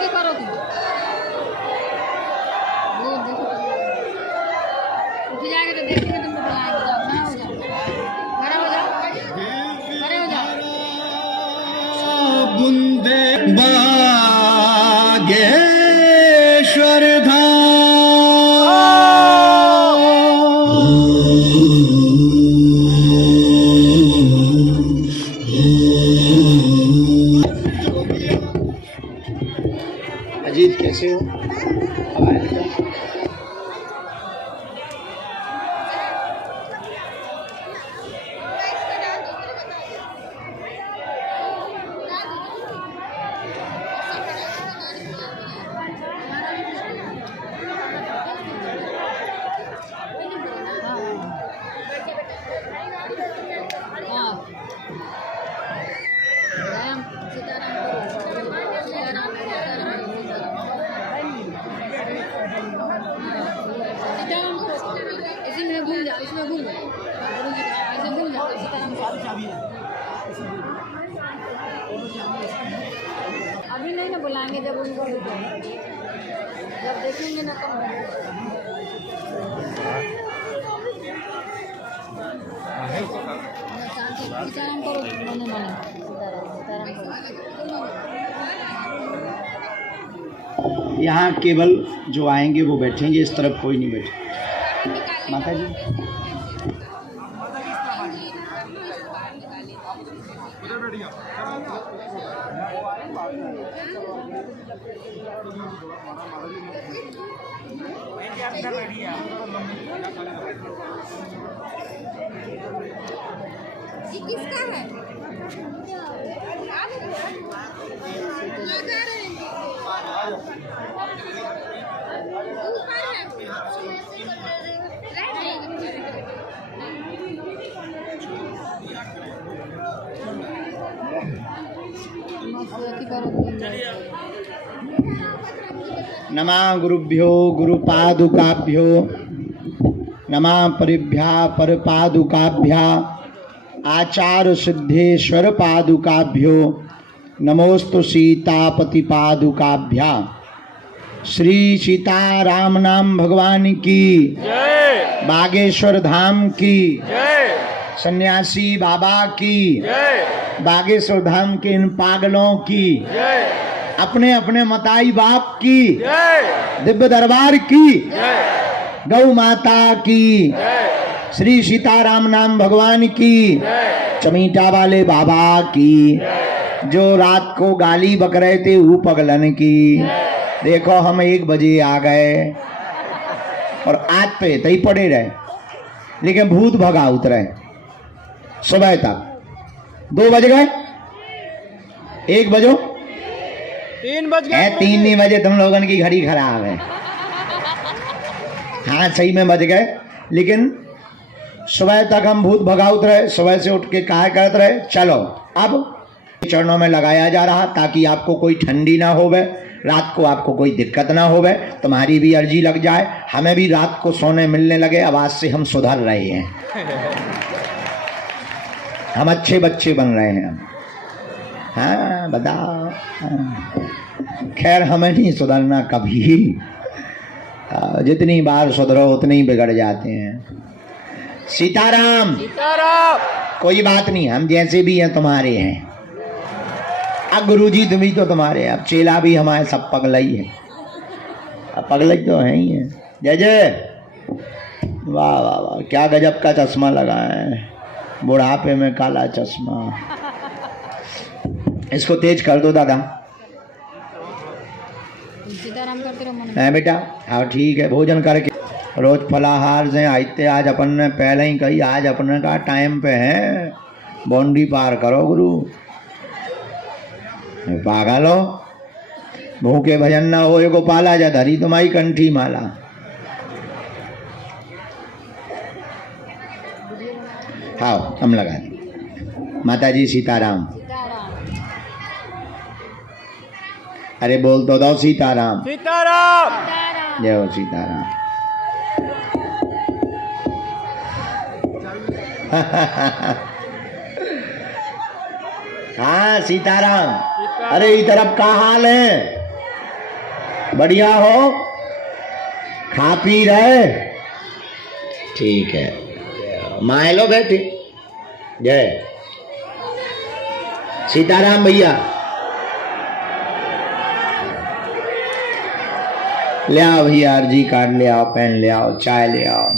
की करो तुम वो देखो उठ जाएगा तो देखेंगे तुमको बुलाएंगे जाओ खड़ा हो जाओ खड़े हो जाओ बुंदे बागेश्वर अजीत कैसे हो? अभी नहीं ना बुलाएंगे जब उनको जब देखेंगे ना कम सीताराम करो मने मने सीताराम करो। यहाँ केवल जो आएंगे वो बैठेंगे, इस तरफ कोई नहीं बैठे। माता जी ये किसका है? नमः गुरुभ्यो गुरुपादुकाभ्यो नमः परिभ्या परपादुकाभ्या आचार्य सिद्धेश्वर पादुकाभ्यो नमोस्तु सीतापति पादुकाभ्या। श्री सीताराम नाम भगवान की जय, बागेश्वर धाम की जय, सन्यासी बाबा की जय, बागेश्वर धाम के इन पागलों की जय, अपने अपने मताई बाप की जय, दिव्य दरबार की जय, गौ माता की जय, श्री सीताराम नाम भगवान की जय, चमीटा वाले बाबा की जय, जो रात को गाली बक रहे थे वो पगलन की जय। देखो हम 1 बजे आ गए और आज पे तई पड़े रहे, लेकिन भूत भगा उतरे सुबह तक। 2 बज गए, 1 बजो 3 बज गए, 3 नहीं बजे, तुम लोगों की घड़ी खराब है। हाँ सही में बज गए, लेकिन सुबह तक हम भूत भगाउत रहे। सुबह से उठ के कहा करते रहे चलो अब चरणों में लगाया जा रहा ताकि आपको कोई ठंडी ना होवे, रात को आपको कोई दिक्कत ना होवे, तुम्हारी भी अर्जी लग जाए, हमें भी रात को सोने मिलने लगे। आवाज से हम सुधर रहे हैं, हम अच्छे बच्चे बन रहे हैं। हाँ बताओ, खैर हमें नहीं सुधरना कभी, जितनी बार सुधरो उतने ही बिगड़ जाते हैं। सीताराम सीताराम। कोई बात नहीं, हम जैसे भी हैं तुम्हारे हैं। अब गुरुजी तुम ही तो तुम्हारे, अब चेला भी हमारे सब पगलई है, अब पगलई तो है ही है। जय जय, वाह वाह वाह, क्या गजब का चश्मा लगाए हैं, बुढ़ापे में काला चश्मा। इसको तेज कर दो दादा। सीताराम करते रहो मन है बेटा, हाँ ठीक है। भोजन करके रोज फलाहार से आते, आज अपन ने पहले ही कही, आज अपन का टाइम पे है, बाउंड्री पार करो गुरु। पागल हो, भूखे भजन न हो गोपाला, जा धरी तुम्हारी कंठी माला। हाँ हम लगा दी। माता जी सीताराम। अरे बोल तो दो सीताराम। सीताराम। जय हो सीताराम। हाँ सीताराम। अरे इस तरफ का हाल है? बढ़िया हो, खा पी रहे? ठीक है, माँ लो बेटी। जय सीताराम भैया। ले आओ भैया, अर्जी कार्ड ले आओ, पेन ले आओ, चाय ले आओ।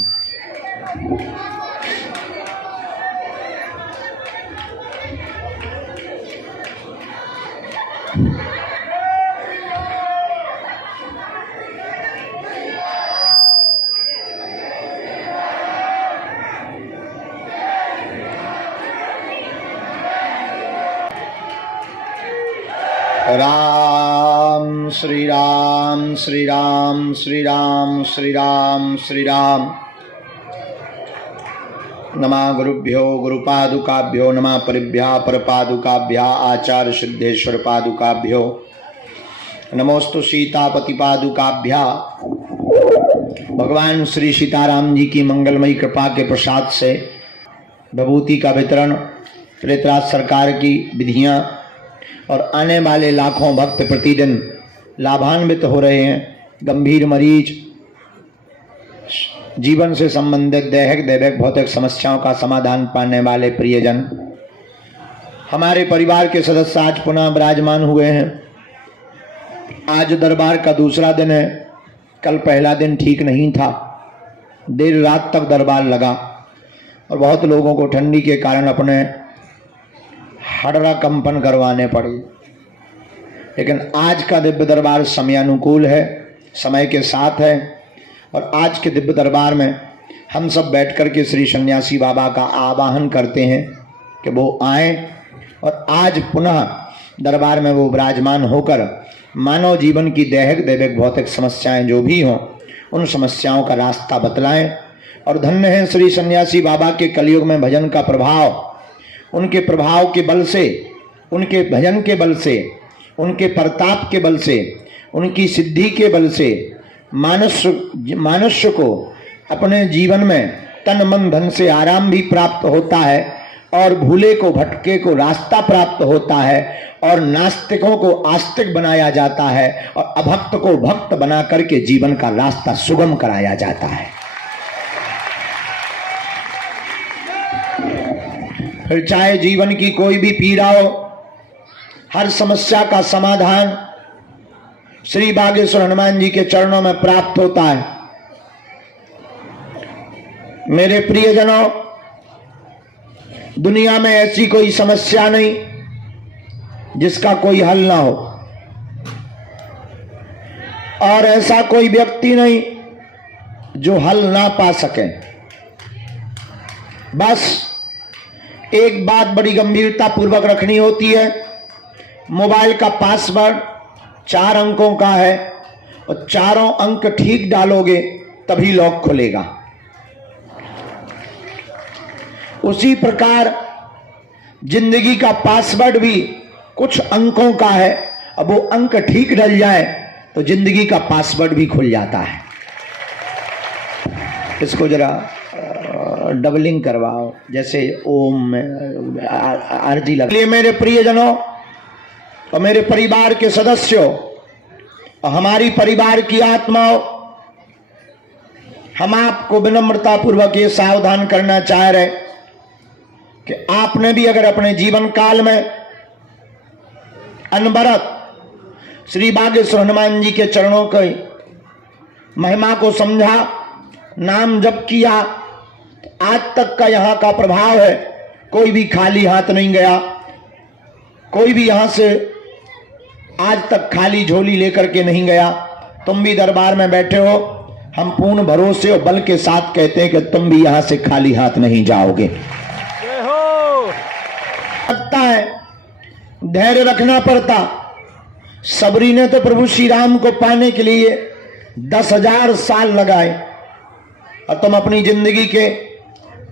राम श्री राम श्री राम श्री राम श्री राम श्री राम। नमः गुरुभ्यो गुरुपादुकाभ्यो नमः परिभ्या परपादुकाभ्या आचार्य सिद्धेश्वर पादुकाभ्यो नमोस्तु सीतापति पादुकाभ्या। भगवान श्री सीताराम जी की मंगलमयी कृपा के प्रसाद से विभूति का वितरण, प्रेतराज सरकार की विधियां और आने वाले लाखों भक्त प्रतिदिन लाभान्वित हो रहे हैं। गंभीर मरीज, जीवन से संबंधित दैहिक दैविक भौतिक समस्याओं का समाधान पाने वाले प्रियजन, हमारे परिवार के सदस्य आज पुनः विराजमान हुए हैं। आज दरबार का दूसरा दिन है। कल पहला दिन ठीक नहीं था, देर रात तक दरबार लगा और बहुत लोगों को ठंडी के कारण अपने हड़रा कंपन करवाने पड़े। लेकिन आज का दिव्य दरबार समयानुकूल है, समय के साथ है। और आज के दिव्य दरबार में हम सब बैठ कर के श्री सन्यासी बाबा का आवाहन करते हैं कि वो आए और आज पुनः दरबार में वो विराजमान होकर मानव जीवन की दैहिक दैविक भौतिक समस्याएं जो भी हों, उन समस्याओं का रास्ता बतलाएं। और धन्य है श्री सन्यासी बाबा के कलयुग में भजन का प्रभाव, उनके प्रभाव के बल से, उनके भजन के बल से, उनके प्रताप के बल से, उनकी सिद्धि के बल से मनुष्य को अपने जीवन में तन मन धन से आराम भी प्राप्त होता है और भूले को भटके को रास्ता प्राप्त होता है और नास्तिकों को आस्तिक बनाया जाता है और अभक्त को भक्त बना करके जीवन का रास्ता सुगम कराया जाता है। फिर चाहे जीवन की कोई भी पीड़ा हो, हर समस्या का समाधान श्री बागेश्वर हनुमान जी के चरणों में प्राप्त होता है। मेरे प्रियजनों, दुनिया में ऐसी कोई समस्या नहीं जिसका कोई हल ना हो, और ऐसा कोई व्यक्ति नहीं जो हल ना पा सके। बस एक बात बड़ी गंभीरता पूर्वक रखनी होती है। मोबाइल का पासवर्ड 4 अंकों का है और चारों अंक ठीक डालोगे तभी लॉक खुलेगा। उसी प्रकार जिंदगी का पासवर्ड भी कुछ अंकों का है, अब वो अंक ठीक डल जाए तो जिंदगी का पासवर्ड भी खुल जाता है। इसको जरा डबलिंग करवाओ, जैसे ओम में आरजी लगा। इसलिए मेरे प्रियजनों और मेरे परिवार के सदस्यों और हमारी परिवार की आत्माओं, हम आपको विनम्रता पूर्वक ये सावधान करना चाह रहे कि आपने भी अगर अपने जीवन काल में अनवरत श्री बागेश्वर हनुमान जी के चरणों की महिमा को समझा, नाम जप किया, आज तक का यहाँ का प्रभाव है। कोई भी खाली हाथ नहीं गया, कोई भी यहाँ से आज तक खाली झोली लेकर के नहीं गया। तुम भी दरबार में बैठे हो, हम पूर्ण भरोसे और बल के साथ कहते हैं कि तुम भी यहाँ से खाली हाथ नहीं जाओगे। लगता है धैर्य रखना पड़ता। सबरी ने तो प्रभु श्री राम को पाने के लिए 10,000 साल लगाए और तुम अपनी जिंदगी के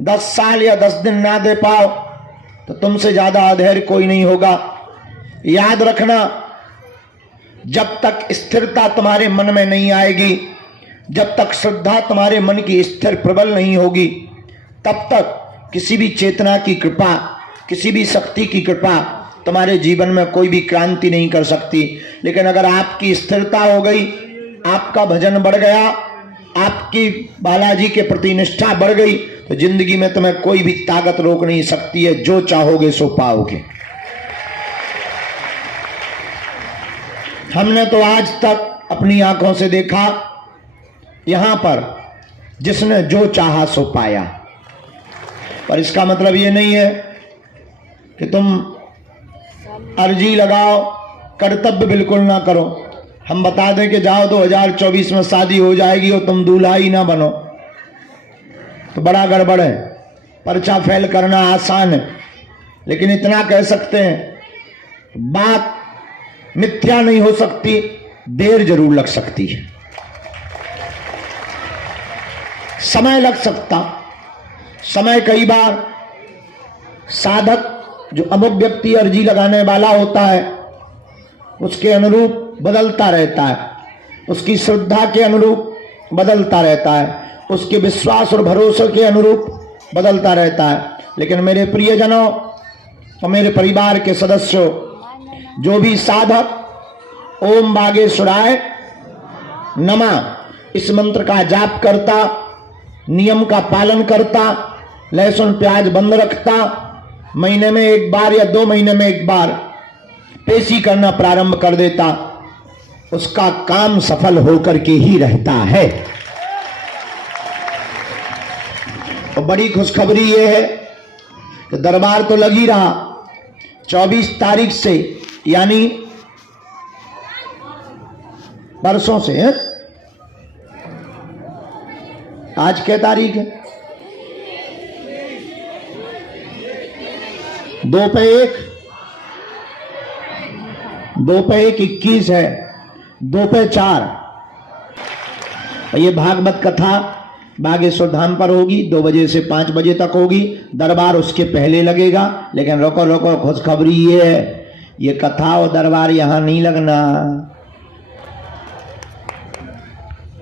10 साल या 10 दिन ना दे पाओ तो तुमसे ज्यादा अधैर्य कोई नहीं होगा। याद रखना, जब तक स्थिरता तुम्हारे मन में नहीं आएगी, जब तक श्रद्धा तुम्हारे मन की स्थिर प्रबल नहीं होगी, तब तक किसी भी चेतना की कृपा, किसी भी शक्ति की कृपा तुम्हारे जीवन में कोई भी क्रांति नहीं कर सकती। लेकिन अगर आपकी स्थिरता हो गई, आपका भजन बढ़ गया, आपकी बालाजी के प्रति निष्ठा बढ़ गई, तो जिंदगी में तुम्हें कोई भी ताकत रोक नहीं सकती है। जो चाहोगे सो पाओगे। हमने तो आज तक अपनी आंखों से देखा, यहां पर जिसने जो चाहा सो पाया। पर इसका मतलब ये नहीं है कि तुम अर्जी लगाओ, कर्तव्य बिल्कुल ना करो। हम बता दें कि जाओ 2024 में शादी हो जाएगी और तुम दूल्हा ही ना बनो, तो बड़ा गड़बड़ है। पर्चा फेल करना आसान है, लेकिन इतना कह सकते हैं, बात मिथ्या नहीं हो सकती, देर जरूर लग सकती है, समय लग सकता। समय कई बार साधक जो अमुक व्यक्ति अर्जी लगाने वाला होता है उसके अनुरूप बदलता रहता है, उसकी श्रद्धा के अनुरूप बदलता रहता है, उसके विश्वास और भरोसे के अनुरूप बदलता रहता है। लेकिन मेरे प्रियजनों और मेरे परिवार के सदस्यों, जो भी साधक ओम बागेश्वराय नमः इस मंत्र का जाप करता, नियम का पालन करता, लहसुन प्याज बंद रखता, महीने में एक बार या 2 महीने में एक बार पेशी करना प्रारंभ कर देता, उसका काम सफल होकर के ही रहता है। और बड़ी खुशखबरी यह है कि दरबार तो लग ही रहा। 24 तारीख से, यानी परसों से है? आज क्या तारीख है? 2 पे 1 21 है, 2 पे 4। ये भागवत कथा बागेश्वर धाम पर होगी, 2 बजे से 5 बजे तक होगी। दरबार उसके पहले लगेगा। लेकिन रोको रोको, खुशखबरी ये है, ये कथा और दरबार यहां नहीं लगना।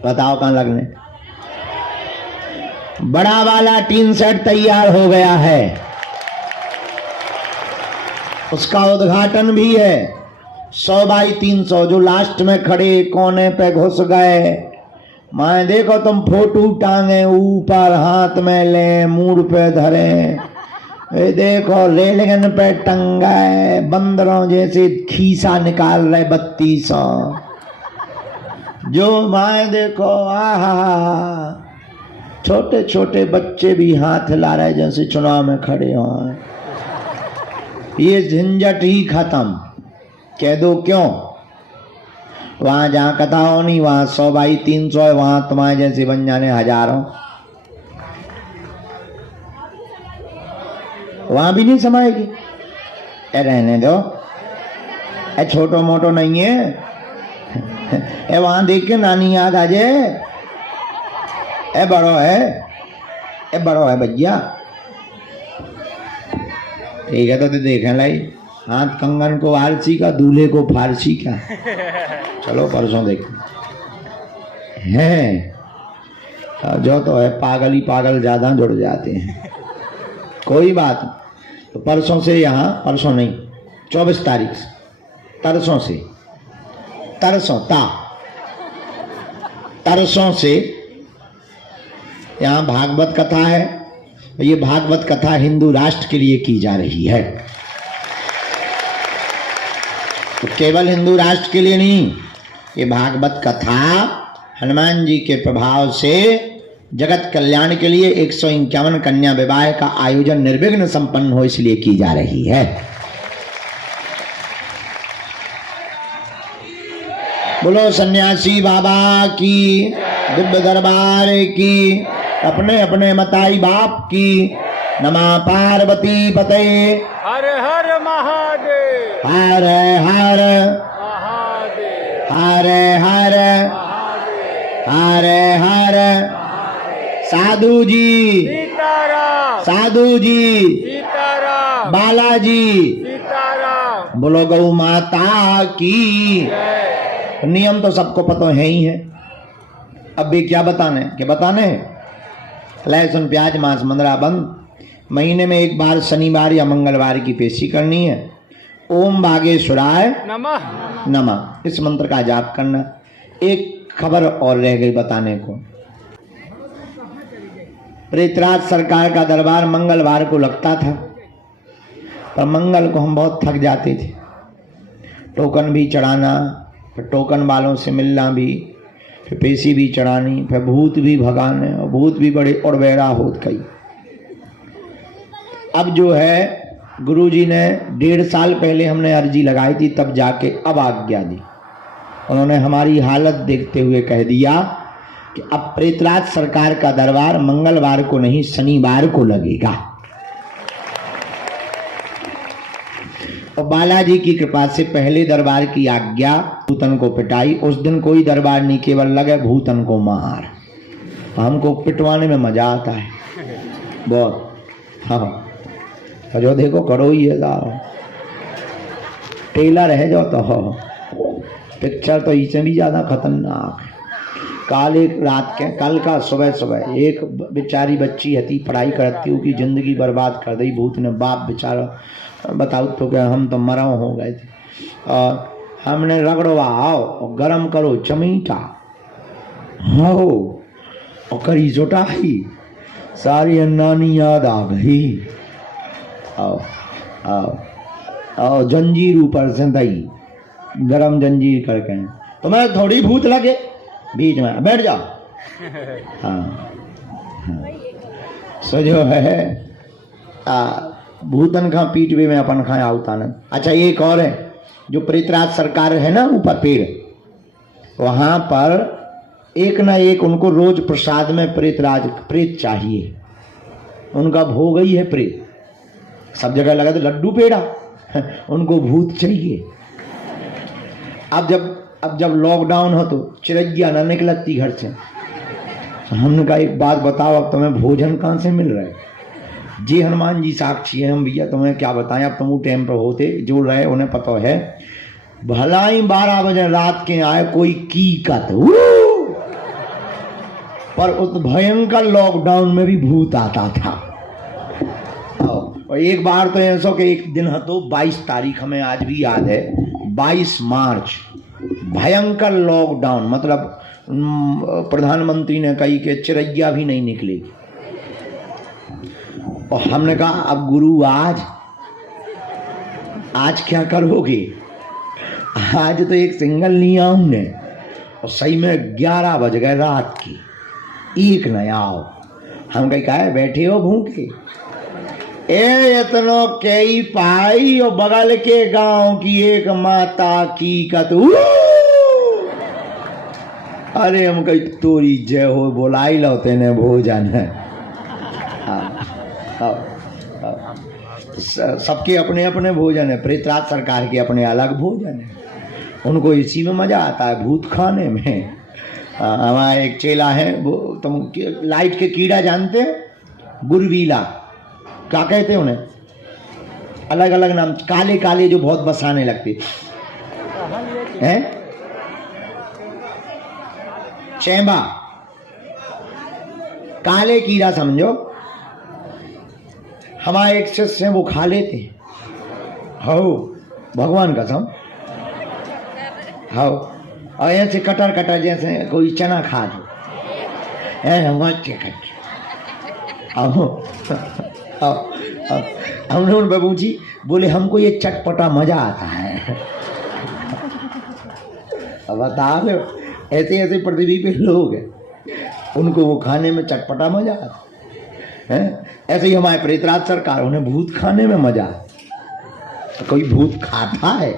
बताओ कहां लगने? बड़ा वाला टीन सेट तैयार हो गया है, उसका उद्घाटन भी है। 100 बाई 300 जो लास्ट में खड़े कोने पे घुस गए, मैं देखो तुम फोटो टांगे ऊपर, हाथ में ले, मूड पे धरे, ये देखो रेलिंगन पे टंगाए, बंदरों जैसे खीसा निकाल रहे 3200। जो मैं देखो, आहा, छोटे छोटे बच्चे भी हाथ हिला रहे जैसे चुनाव में खड़े हों। ये झंझट ही खत्म। कह दो क्यों? वहां जहां कथा होनी वहां 100 बाई 300 है, वहां तुम्हारे जैसे बन जाने हजारों। वहां भी नहीं समाएगी। ए रहने दो, ए छोटो मोटो नहीं है। ए वहां देख के नानी याद आ जाए। ए बड़ो है, ए बड़ो है भैया। ठीक है, तो देखें लाई, हाथ कंगन को आरसी का, दूल्हे को फारसी का। चलो परसों देख हैं, जो तो है पागल ही पागल ज्यादा जुड़ जाते हैं। कोई बात नहीं। तो परसों से यहाँ, परसों नहीं 24 तारीख से, तरसों से, तरसों से यहाँ भागवत कथा है। ये भागवत कथा हिंदू राष्ट्र के लिए की जा रही है। तो केवल हिंदू राष्ट्र के लिए नहीं, ये भागवत कथा हनुमान जी के प्रभाव से जगत कल्याण के लिए 151 कन्या विवाह का आयोजन निर्विघ्न संपन्न हो, इसलिए की जा रही है। बोलो सन्यासी बाबा की, दिव्य दरबार की, अपने अपने मताई बाप की। नमः पार्वती पते, हर हर महादेव, हर हर महादेव, हर हर हर हर। साधु जी, सीताराम, साधु जी, सीताराम, बालाजी, सीताराम। बोलो गौ माता की। जय। नियम तो सबको पता है ही है। अब भी क्या बताने लहसुन प्याज मांस मंदरा बंद। महीने में एक बार शनिवार या मंगलवार की पेशी करनी है। ओम बागेश्वराय नमः नमः इस मंत्र का जाप करना। एक खबर और रह गई बताने को। प्रेतराज सरकार का दरबार मंगलवार को लगता था, पर मंगल को हम बहुत थक जाते थे। टोकन भी चढ़ाना, फिर टोकन वालों से मिलना भी, फिर पेशी भी चढ़ानी, फिर भूत भी भगाने, और भूत भी बड़े और बेरा होत कई। अब जो है गुरुजी ने 1.5 साल पहले हमने अर्जी लगाई थी, तब जाके अब आज्ञा दी। उन्होंने हमारी हालत देखते हुए कह दिया कि अब प्रेतराज सरकार का दरबार मंगलवार को नहीं शनिवार को लगेगा। और बालाजी की कृपा से पहले दरबार की आज्ञा, भूतन को पिटाई। उस दिन कोई दरबार नहीं, केवल लगे भूतन को मार। हमको पिटवाने में मजा आता है बहुत। हाँ, जो देखो करो ही है टेलर है जो, तो पिक्चर तो इससे भी ज्यादा खतरनाक है। कल का सुबह एक बेचारी बच्ची हती, पढ़ाई करती हूँ कि जिंदगी बर्बाद कर दी भूत ने। बाप बेचारा बताओ तो क्या, हम तो मरा हो गए थे। और हमने रगड़वाओ और गरम करो चमीटा, हो और करी चोटाई, सारी अन्नानी याद आ गई। आओ आओ आओ, जंजीर ऊपर से दई, गरम जंजीर करके। तुम्हें थोड़ी भूत लगे, बीच में बैठ जाओ। हाँ, सो जो है भूतन का पीठ भी में अपन खाए आउतान। अच्छा, एक और है, जो प्रेतराज सरकार है ना ऊपर पेड़, वहां पर एक ना एक उनको रोज प्रसाद में प्रेत चाहिए। उनका भोग ही है प्रेत। सब जगह लगा तो लड्डू पेड़ा, उनको भूत चाहिए। अब जब लॉकडाउन हो तो चिरैया ना निकलती घर से। हमने कहा एक बात बताओ, अब तुम्हें भोजन कहाँ से मिल रहा है? जी हनुमान जी साक्षी है, हम भैया तुम्हें क्या बताएं। अब तुम टाइम पर होते जो रहे उन्हें पता है, भला ही 12 बजे रात के आए कोई कीकत, पर उस भयंकर लॉकडाउन में भी भूत आता था। और एक बार तो ऐसा कि एक दिन है तो 22 तारीख हमें आज भी याद है, 22 मार्च, भयंकर लॉकडाउन। मतलब प्रधानमंत्री ने कही कि चिरैया भी नहीं निकलेगी। और हमने कहा अब गुरु आज क्या करोगे? आज तो एक सिंगल लिया हमने, और सही में 11 बज गए रात की, एक न आओ। हम कहीं कहा बैठे हो भूखे, ए इतनो कई पाई और बगल के गांव की एक माता की कतू। अरे हम कही तोरी जय हो, बोलाई लो तेने भोजन है। सबके अपने अपने भोजन है, प्रेतराज सरकार के अपने अलग भोजन है। उनको इसी में मजा आता है, भूत खाने में। हमारा एक चेला है, वो तुम लाइट के कीड़ा जानते हैं, गुरवीला, क्या कहते हैं उन्हें, अलग अलग नाम, काले काले जो बहुत बसाने लगते हैं, चैंबा, काले कीड़ा समझो। हमारे एक शिष्य हैं, वो खा लेते हो, भगवान कसम, हो। और ऐसे कटर कटर जैसे कोई चना खा दो, हमने उन पर पूछी, बोले हमको ये चटपटा मजा आता है। अब बता लो, ऐसे ऐसे पृथ्वी पे लोग हैं, उनको वो खाने में चटपटा मजा आता है। ऐसे ही हमारे प्रेतराज सरकार, उन्हें भूत खाने में मजा आता। कोई भूत खाता है?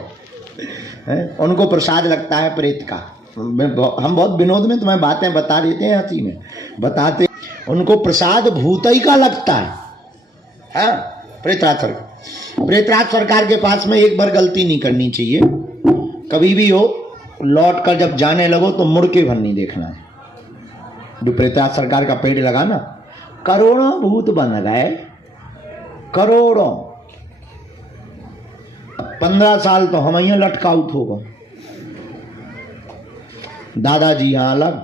उनको प्रसाद लगता है प्रेत का। हम बहुत विनोद में तुम्हें बातें बता देते हैं, हंसी में बताते, उनको प्रसाद भूत ही का लगता है। प्रेतराज सरकार के पास में एक बार गलती नहीं करनी चाहिए, कभी भी हो, लौट कर जब जाने लगो तो मुड़ के भर नहीं देखना है। जो प्रेतराज सरकार का पेड़ लगा ना, करोड़ों भूत बन गए, करोड़ों। 15 साल तो हम यहाँ लटकाउट होगा, दादाजी यहाँ अलग,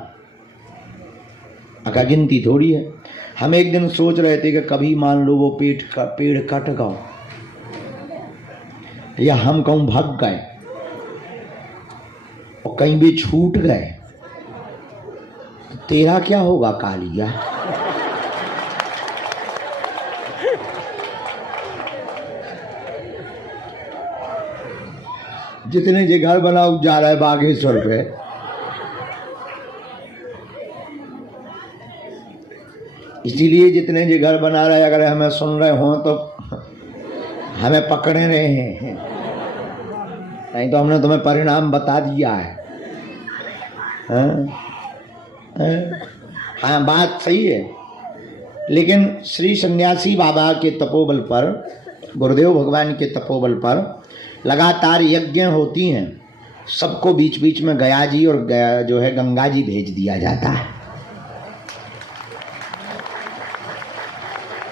अका गिनती थोड़ी है। हम एक दिन सोच रहे थे कि कभी मान लो वो पेड़ कट गया, या हम कहूँ भाग गए और कहीं भी छूट गए, तेरा क्या होगा कालिया? जितने जे घर बनाओ जा रहा है बागेश्वर पे, इसीलिए जितने जे घर बना रहे अगर हमें सुन रहे हो तो हमें पकड़े रहे हैं, नहीं तो हमने तुम्हें परिणाम बता दिया है। हाँ बात सही है, लेकिन श्री सन्यासी बाबा के तपोबल पर, गुरुदेव भगवान के तपोबल पर लगातार यज्ञ होती हैं। सबको बीच बीच में गया जी और गया जो है गंगा जी भेज दिया जाता है।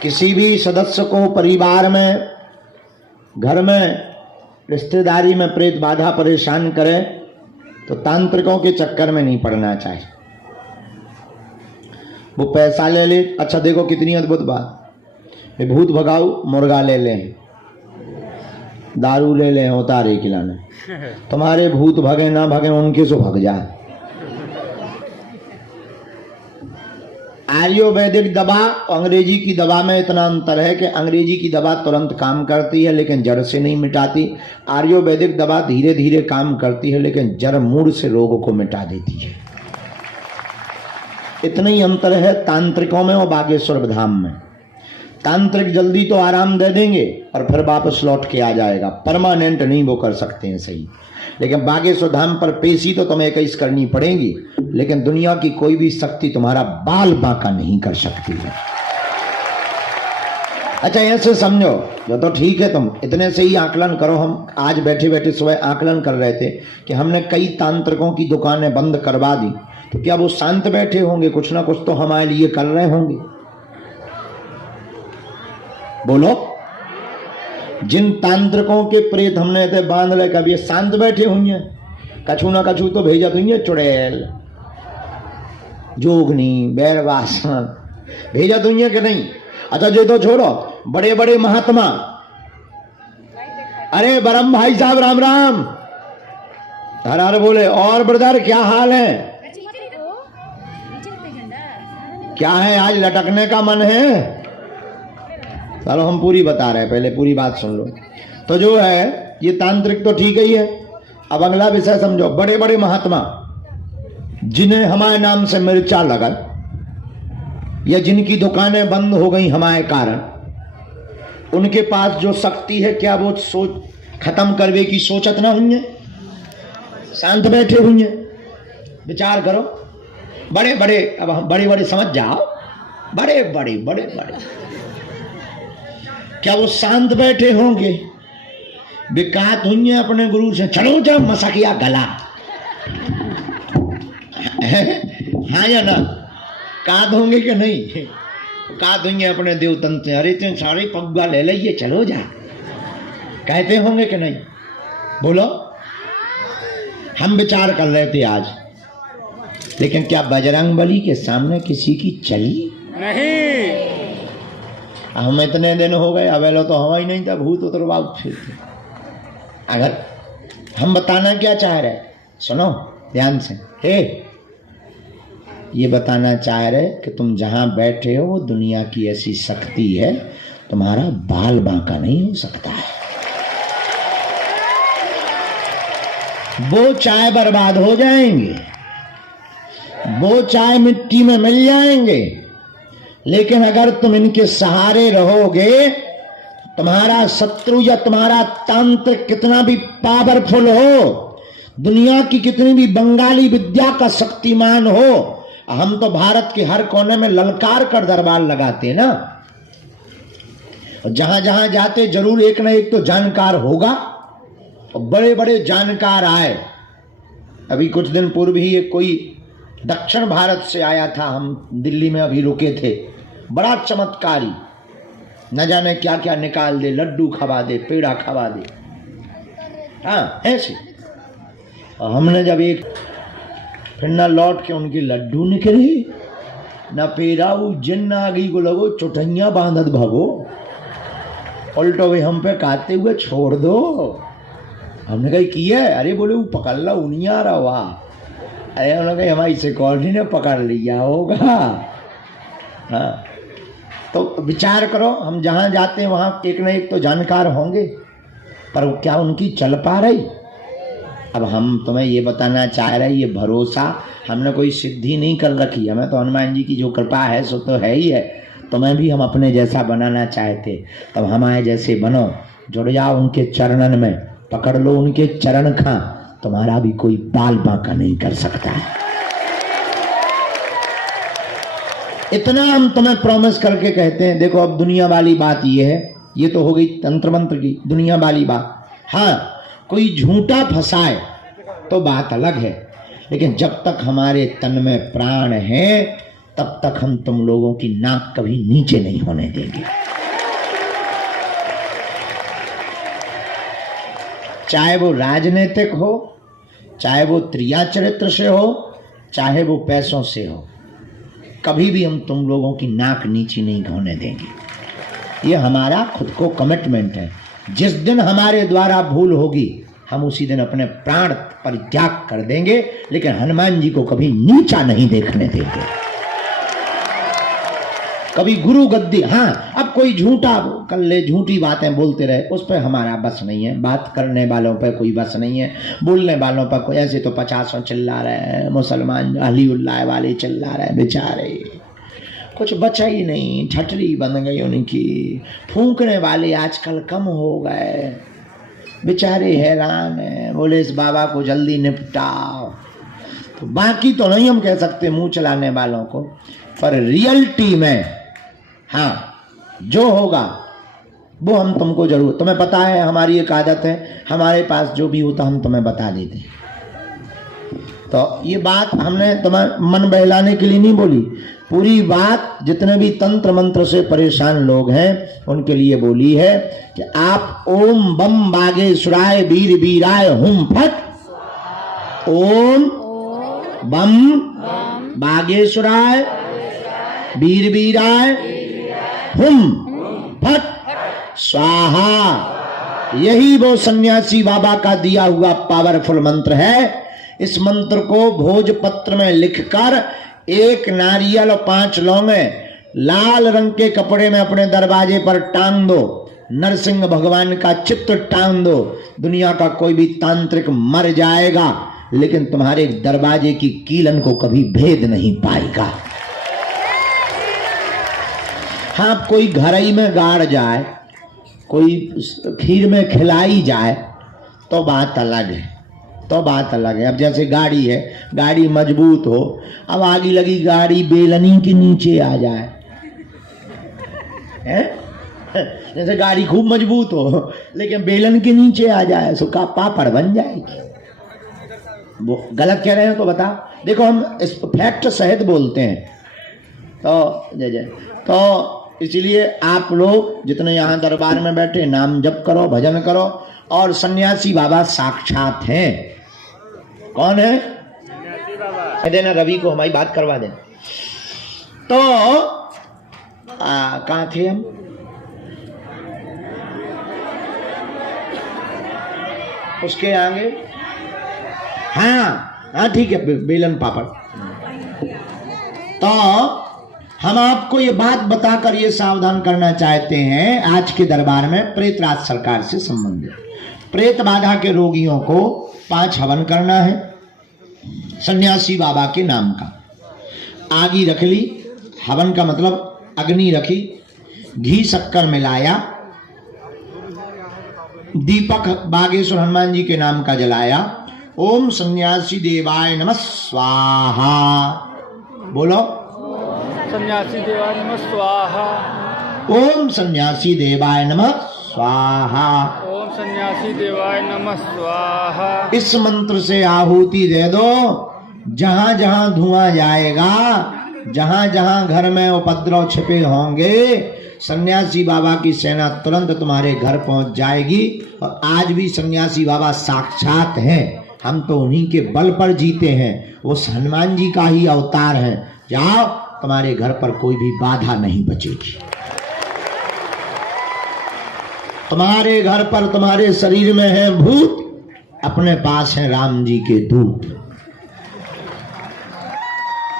किसी भी सदस्य को परिवार में, घर में, रिश्तेदारी में प्रेत बाधा परेशान करे तो तांत्रिकों के चक्कर में नहीं पड़ना चाहिए। वो पैसा ले ले, अच्छा देखो कितनी अद्भुत बात, ये भूत भगाओ मुर्गा ले लें, दारू ले लें, उतारे खिलाने, तुम्हारे भूत भगे ना भगे उनके से भग जाए। आयुर्वेदिक दवा और अंग्रेजी की दवा में इतना अंतर है कि अंग्रेजी की दवा तुरंत काम करती है लेकिन जड़ से नहीं मिटाती। आयुर्वेदिक दवा धीरे धीरे काम करती है लेकिन जड़ मूड से रोग को मिटा देती है। इतना ही अंतर है तांत्रिकों में और बागेश्वर धाम में। तांत्रिक जल्दी तो आराम दे देंगे और फिर वापस लौट के आ जाएगा, परमानेंट नहीं वो कर सकते हैं सही। लेकिन बागेश्वर धाम पर पेशी तो तुम्हें 21 करनी पड़ेगी, लेकिन दुनिया की कोई भी शक्ति तुम्हारा बाल बांका नहीं कर सकती है। अच्छा ऐसे समझो, जो तो ठीक है, तुम इतने से ही आकलन करो। हम आज बैठे बैठे सुबह आकलन कर रहे थे कि हमने कई तांत्रिकों की दुकानें बंद करवा दी, तो क्या वो शांत बैठे होंगे? कुछ ना कुछ तो हमारे लिए कर रहे होंगे। बोलो, जिन तांत्रिकों के प्रेत हमने थे बांध ले, कभी शांत बैठे हुए? कछु ना कछु तो भेजा हुई, चुड़ैल, जोगनी, बैरवासन भेजा हुई कि नहीं? अच्छा जो तो छोड़ो, बड़े बड़े महात्मा, अरे बरम भाई साहब राम राम, हर हर बोले। और ब्रदर क्या हाल है? क्या है आज लटकने का मन है? चलो हम पूरी बता रहे हैं, पहले पूरी बात सुन लो। तो जो है ये तांत्रिक तो ठीक ही है। अब अगला विषय समझो। बड़े बड़े महात्मा जिन्हें हमारे नाम से मिर्चा लगा या जिनकी दुकानें बंद हो गई हमारे कारण, उनके पास जो शक्ति है, क्या वो सोच खत्म करवे की सोचत ना हुई है? शांत बैठे हुए हैं? विचार करो। बड़े बड़े, अब हम बड़े बड़े समझ जाओ, बड़े बड़े बड़े बड़े, क्या वो शांत बैठे होंगे? बिकात हुई है अपने गुरु से, चलो जा मसकिया गला, हाँ या ना? काद होंगे कि नहीं? काद होंगे अपने देवतन से, अरे तुम सारे पग्गा ले लीजिए, चलो जा, कहते होंगे कि नहीं? बोलो। हम विचार कर रहे थे आज, लेकिन क्या बजरंगबली के सामने किसी की चली? नहीं। हम इतने दिन हो गए, अवेलो तो हवा ही नहीं था, भूत उतरवाओ फिरते। अगर हम बताना क्या चाह रहे, सुनो ध्यान से। हे, ये बताना चाह रहे कि तुम जहां बैठे हो वो दुनिया की ऐसी शक्ति है, तुम्हारा बाल बांका नहीं हो सकता है। वो चाय बर्बाद हो जाएंगे, वो चाय मिट्टी में मिल जाएंगे, लेकिन अगर तुम इनके सहारे रहोगे, तुम्हारा शत्रु या तुम्हारा तांत्रिक कितना भी पावरफुल हो, दुनिया की कितनी भी बंगाली विद्या का शक्तिमान हो, हम तो भारत के हर कोने में ललकार कर दरबार लगाते ना, और जहां जहां जाते जरूर एक ना एक तो जानकार होगा, और बड़े बड़े जानकार आए। अभी कुछ दिन पूर्व ही एक कोई दक्षिण भारत से आया था, हम दिल्ली में अभी रुके थे, बड़ा चमत्कारी, न जाने क्या क्या निकाल दे, लड्डू खवा दे, पेड़ा खवा दे, हाँ ऐसे। और हमने जब एक फिर न लौट के उनके लड्डू निकले न पेड़ा, वो जिन्न आ गई को लगो चुटैया बांधत भगो, उल्टो भी हम पे काटते हुए छोड़ दो। हमने कहा किया है? अरे बोले वो पकड़ ला उनिया रहा, अरे उन्होंने कहा हमारी सिक्योरिटी ने पकड़ लिया होगा। हाँ, तो विचार करो, हम जहाँ जाते हैं वहाँ एक न एक तो जानकार होंगे, पर क्या उनकी चल पा रही? अब हम तुम्हें ये बताना चाह रहे, ये भरोसा हमने कोई सिद्धि नहीं कर रखी, हमें तो हनुमान जी की जो कृपा है सो तो है ही है। तुम्हें भी हम अपने जैसा बनाना चाहते, तब हमारे जैसे बनो, जुड़ जाओ उनके चरणन में, पकड़ लो उनके चरण खा, तुम्हारा भी कोई बाल बांका नहीं कर सकता है। इतना हम तुम्हें प्रॉमिस करके कहते हैं। देखो अब दुनिया वाली बात ये है, ये तो हो गई तंत्र मंत्र की दुनिया वाली बात। हाँ, कोई झूठा फंसाए तो बात अलग है, लेकिन जब तक हमारे तन में प्राण है तब तक हम तुम लोगों की नाक कभी नीचे नहीं होने देंगे। चाहे वो राजनीतिक हो, चाहे वो त्रिया चरित्र से हो, चाहे वो पैसों से हो, कभी भी हम तुम लोगों की नाक नीची नहीं होने देंगे। ये हमारा खुद को कमिटमेंट है। जिस दिन हमारे द्वारा भूल होगी हम उसी दिन अपने प्राण परित्याग कर देंगे, लेकिन हनुमान जी को कभी नीचा नहीं देखने देंगे, कभी गुरु गद्दी। हाँ, अब कोई झूठा कर ले, झूठी बातें बोलते रहे, उस पर हमारा बस नहीं है। बात करने वालों पर कोई बस नहीं है, बोलने वालों पर कोई। ऐसे तो 50 चिल्ला रहे हैं, मुसलमान अलीउल्लाह वाले चिल्ला रहे हैं, बेचारे कुछ बचा ही नहीं, ठटरी बन गई उनकी। फूंकने वाले आजकल कम हो गए, बेचारे हैरान हैं, बोले इस बाबा को जल्दी निपटाओ। तो बाकी तो नहीं हम कह सकते मुंह चलाने वालों को, पर रियलिटी में हाँ जो होगा वो हम तुमको जरूर, तुम्हें पता है हमारी एक आदत है, हमारे पास जो भी होता हम तुम्हें बता देते हैं। तो ये बात हमने तुम्हें मन बहलाने के लिए नहीं बोली, पूरी बात जितने भी तंत्र मंत्र से परेशान लोग हैं उनके लिए बोली है कि आप ओम बम बागेश्वराय वीर वीराय हुम फट, ओम बम बागेश्वराय वीर वीराय हुम फट स्वाहा। यही वो सन्यासी बाबा का दिया हुआ पावरफुल मंत्र है। इस मंत्र को भोजपत्र में लिखकर एक नारियल और 5 लौंगे लाल रंग के कपड़े में अपने दरवाजे पर टांग दो, नरसिंह भगवान का चित्र टांग दो। दुनिया का कोई भी तांत्रिक मर जाएगा लेकिन तुम्हारे दरवाजे की कीलन को कभी भेद नहीं पाएगा। हाँ, कोई घर ही में गाड़ जाए, कोई खीर में खिलाई जाए तो बात अलग है, तो बात अलग है। अब जैसे गाड़ी है, गाड़ी मजबूत हो, अब आगे लगी गाड़ी बेलनी के नीचे आ जाए, है? जैसे गाड़ी खूब मजबूत हो लेकिन बेलन के नीचे आ जाए, सुखा पापड़ बन जाएगी। वो गलत कह रहे हैं तो बता। देखो हम इस फैक्ट सहित बोलते हैं, तो जय जय। तो इसलिए आप लोग जितने यहाँ दरबार में बैठे नाम जप करो, भजन करो। और सन्यासी बाबा साक्षात हैं। कौन है? देना रवि को हमारी बात करवा देना। तो कहाँ थे हम? उसके आगे हाँ ठीक है, बेलन पापड़। तो हम आपको ये बात बताकर ये सावधान करना चाहते हैं, आज के दरबार में प्रेतराज सरकार से संबंधित प्रेत बाधा के रोगियों को 5 हवन करना है सन्यासी बाबा के नाम का। आगी रख ली, हवन का मतलब अग्नि रखी, घी शक्कर मिलाया, दीपक बागेश्वर हनुमान जी के नाम का जलाया। ओम सन्यासी देवाय नमः स्वाहा। बोलो सन्यासी देवाय नमः स्वाहा। ओम सन्यासी देवाय नमः स्वाहा। ओम सन्यासी देवाय नमः स्वाहा। इस मंत्र से आहुति दे दो, जहां जहां धुआं जाएगा, जहां जहां घर में उपद्रव छिपे होंगे, सन्यासी बाबा की सेना तुरंत तुम्हारे घर पहुंच जाएगी। और आज भी सन्यासी बाबा साक्षात हैं, हम तो उन्हीं के बल पर जीते हैं, वो हनुमान जी का ही अवतार है। जाओ, तुम्हारे घर पर कोई भी बाधा नहीं बचेगी। तुम्हारे घर पर, तुम्हारे शरीर में है भूत, अपने पास है राम जी के दूत।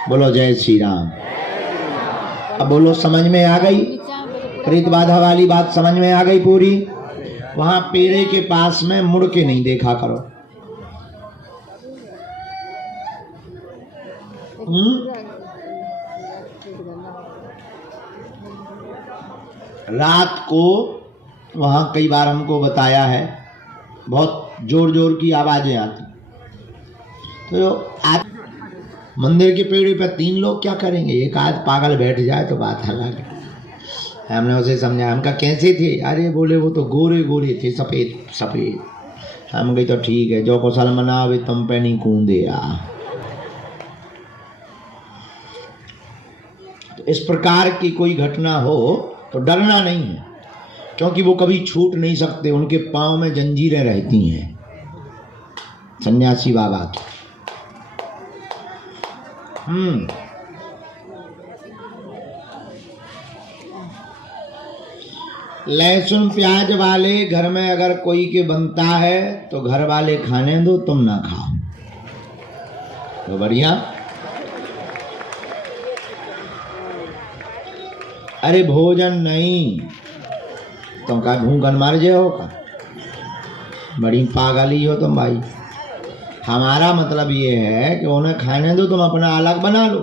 बोलो जय श्री राम। अब बोलो समझ में आ गई? प्रेत बाधा वाली बात समझ में आ गई पूरी? वहां पेड़े के पास में मुड़ के नहीं देखा करो। रात को वहां कई बार हमको बताया है, बहुत जोर जोर की आवाजें आती, तो आज मंदिर के पेड़ पे 3 लोग क्या करेंगे, एक आध पागल बैठ जाए तो बात अलग है। हमने उसे समझाया, हमका कैसे थे? अरे बोले वो तो गोरे गोरे थे, सफेद सफेद। हम गई तो ठीक है, जो कुशल मनावे तुम पे नहीं कूदे। तो इस प्रकार की कोई घटना हो तो डरना नहीं है, क्योंकि वो कभी छूट नहीं सकते, उनके पांव में जंजीरें रहती हैं सन्यासी बाबा की। लहसुन प्याज वाले घर में अगर कोई के बनता है तो घर वाले खाने दो, तुम ना खाओ, तो बढ़िया। अरे भोजन नहीं, तुम का भूखन मर जाओ का? बड़ी पागली हो तुम भाई। हमारा मतलब ये है कि उन्हें खाने दो, तुम अपना अलग बना लो,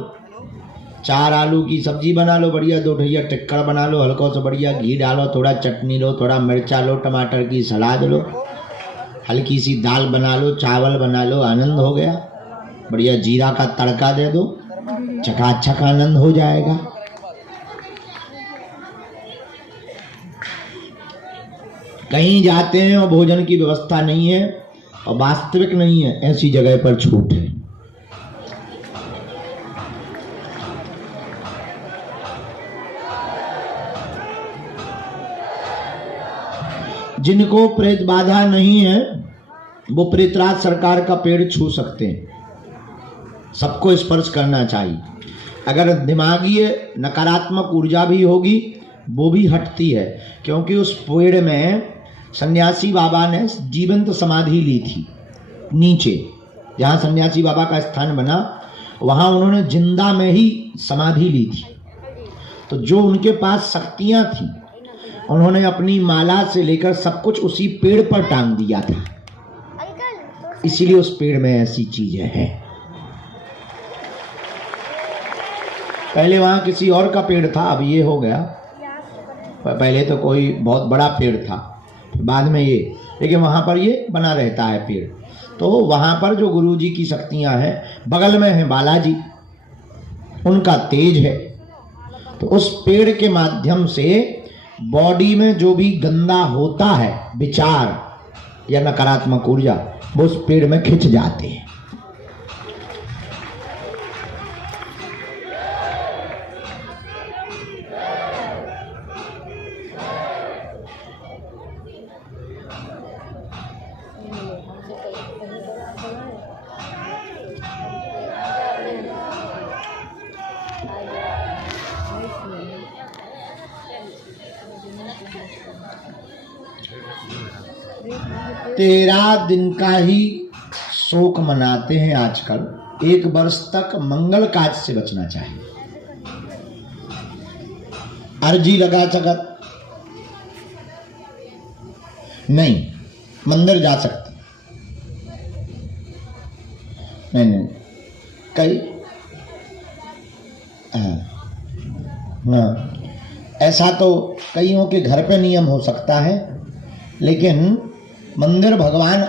4 आलू की सब्जी बना लो, बढ़िया 2 ढैया टिक्कड़ बना लो, हल्का सा बढ़िया घी डालो, थोड़ा चटनी लो, थोड़ा मिर्चा लो, टमाटर की सलाद लो, हल्की सी दाल बना लो, चावल बना लो, आनंद हो गया। बढ़िया जीरा का तड़का दे दो, चकाचक आनंद हो जाएगा। कहीं जाते हैं और भोजन की व्यवस्था नहीं है और वास्तविक नहीं है, ऐसी जगह पर छूट है। जिनको प्रेत बाधा नहीं है वो प्रेतराज सरकार का पेड़ छू सकते हैं, सबको स्पर्श करना चाहिए। अगर दिमागी नकारात्मक ऊर्जा भी होगी वो भी हटती है, क्योंकि उस पेड़ में सन्यासी बाबा ने जीवंत समाधि ली थी। नीचे जहाँ सन्यासी बाबा का स्थान बना वहाँ उन्होंने जिंदा में ही समाधि ली थी। तो जो उनके पास शक्तियाँ थीं उन्होंने अपनी माला से लेकर सब कुछ उसी पेड़ पर टांग दिया था, इसीलिए उस पेड़ में ऐसी चीजें हैं। पहले वहाँ किसी और का पेड़ था, अब ये हो गया। पहले तो कोई बहुत बड़ा पेड़ था, बाद में ये, लेकिन वहाँ पर ये बना रहता है पेड़। तो वहाँ पर जो गुरुजी की शक्तियाँ हैं, बगल में है बालाजी, उनका तेज है। तो उस पेड़ के माध्यम से बॉडी में जो भी गंदा होता है, विचार या नकारात्मक ऊर्जा, वो उस पेड़ में खिंच जाते हैं। तेरह दिन का ही शोक मनाते हैं आजकल। 1 वर्ष तक मंगल काज से बचना चाहिए। अर्जी लगा सकत नहीं, मंदिर जा सकते नहीं कई हाँ, ऐसा तो कईयों के घर पे नियम हो सकता है, लेकिन मंदिर भगवान,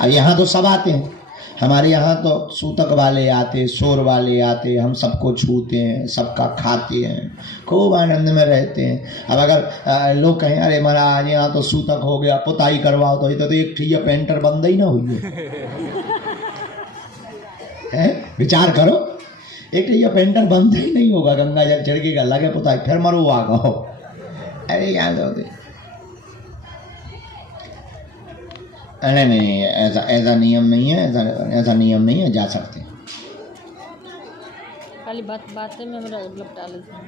अब यहाँ तो सब आते हैं, हमारे यहाँ तो सूतक वाले आते, शोर वाले आते, हम सबको छूते हैं, सबका खाते हैं, खूब आनंद में रहते हैं। अब अगर लोग कहें अरे महाराज यहाँ तो सूतक हो गया, पुताई करवाओ, तो ये तो एक ठिया पेंटर बंद ही ना हुई है। विचार करो, एक ठिया पेंटर बंद ही नहीं होगा, गंगा जल छिड़केगा, लगे पुताई, फिर मरो आ गो। अरे याद होते नहीं, ऐसा नियम नहीं है, ऐसा नियम नहीं है, जा सकते हैं। खाली बातें में मेरा लपटा लेते हैं,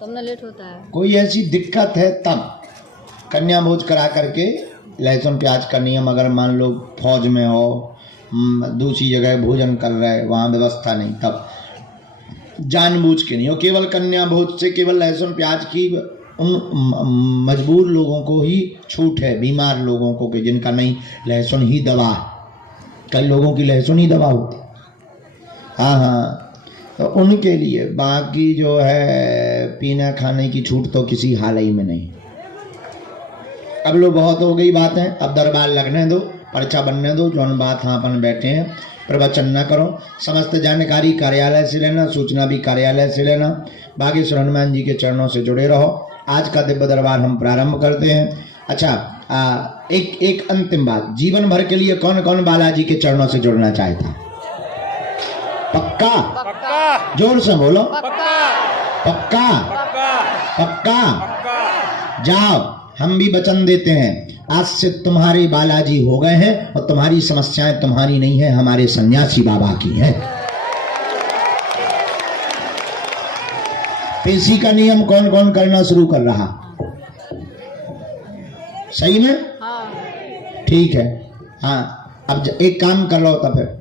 तुमने लेट होता है। कोई ऐसी दिक्कत है तब कन्या भोज करा करके लहसुन प्याज का नियम, अगर मान लो फौज में हो दूसरी जगह भोजन कर रहे, वहाँ व्यवस्था नहीं, तब जानबूझ के नहीं। और केवल कन्या भोज से केवल लहसुन प्याज की उन मजबूर लोगों को ही छूट है, बीमार लोगों को, कि जिनका नहीं लहसुन ही दवा है। कई लोगों की लहसुन ही दवा होती, हाँ हाँ, तो उनके लिए। बाकी जो है पीना खाने की छूट तो किसी हाल ही में नहीं। अब लो बहुत हो गई बात है, अब दरबार लगने दो, पर्चा बनने दो, जौन बात हाँ अपन बैठे हैं प्रवचन न करो। समस्त जानकारी कार्यालय से लेना, सूचना भी कार्यालय से लेना। बागेश्वर हनुमान जी के चरणों से जुड़े रहो। आज का दिव्य दरबार हम प्रारंभ करते हैं। अच्छा, एक अंतिम बात, जीवन भर के लिए कौन कौन बालाजी के चरणों से जुड़ना चाहता? पक्का? पक्का। जोर से बोलो। पक्का। पक्का? पक्का। पक्का? पक्का। जाओ, हम भी वचन देते हैं, आज से तुम्हारे बालाजी हो गए हैं और तुम्हारी समस्याएं तुम्हारी नहीं है, हमारे सन्यासी बाबा की हैं। पेशी का नियम कौन कौन करना शुरू कर रहा? सही में? ठीक है। हाँ, अब एक काम कर लो, तो फिर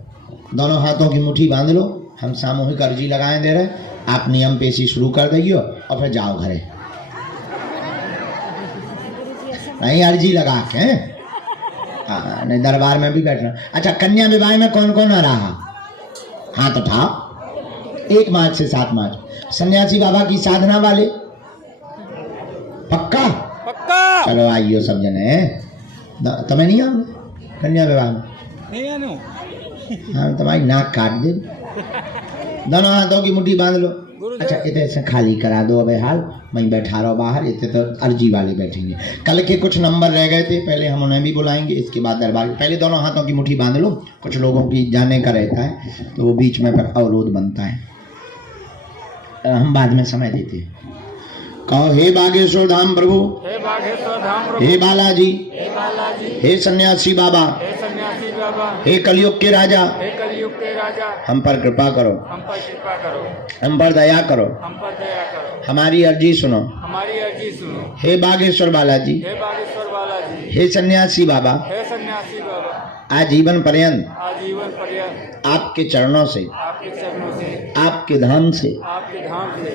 दोनों हाथों की मुट्ठी बांध लो। हम सामूहिक अर्जी लगाए दे रहे, आप नियम पेशी शुरू कर देगी और फिर जाओ घरे। नहीं, अर्जी लगा के, हाँ, नहीं दरबार में भी बैठना। अच्छा, कन्या विवाह में कौन कौन आ रहा? हाथ उठाओ। 1 मार्च से 7 मार्च सन्यासी बाबा की साधना वाले। पक्का? पक्का। चलो आइयो सब जने। तुम्हें नहीं आओ कन्या विवाह में? नहीं आनो। हाँ, तुम्हारी नाक काट दे। दोनों हाथों की मुट्ठी बांध लो। अच्छा, इतने से खाली करा दो। अबे हाल मैं बैठा रहो बाहर, इतने तो अर्जी वाले बैठेंगे। कल के कुछ नंबर रह गए थे, पहले हम उन्हें भी बुलाएंगे, इसके बाद दरबार। पहले दोनों हाथों की मुट्ठी बांध लो। कुछ लोगों की जाने का रहता है तो वो बीच में फिर अवरोध बनता है, हम बाद में समय देते हैं। कहो, हे बागेश्वर धाम प्रभु, हे बागेश्वर धाम प्रभु, हे बालाजी, हे बालाजी, हे सन्यासी बाबा, हे सन्यासी बाबा, हे कलयुग के राजा, हे कलयुग के राजा, हम पर कृपा करो, हम पर कृपा करो, हम पर दया करो, हम पर दया करो, हमारी अर्जी सुनो। हमारी अर्जी सुनो। हे बागेश्वर बालाजी, हे बागेश्वर बालाजी, हे सन्यासी बाबा, हे सन्यासी बाबा, आजीवन पर्यंत आजीवन पर्यंत आपके चरणों से, आपके चरणों से, आपके धाम से, आपके धाम से,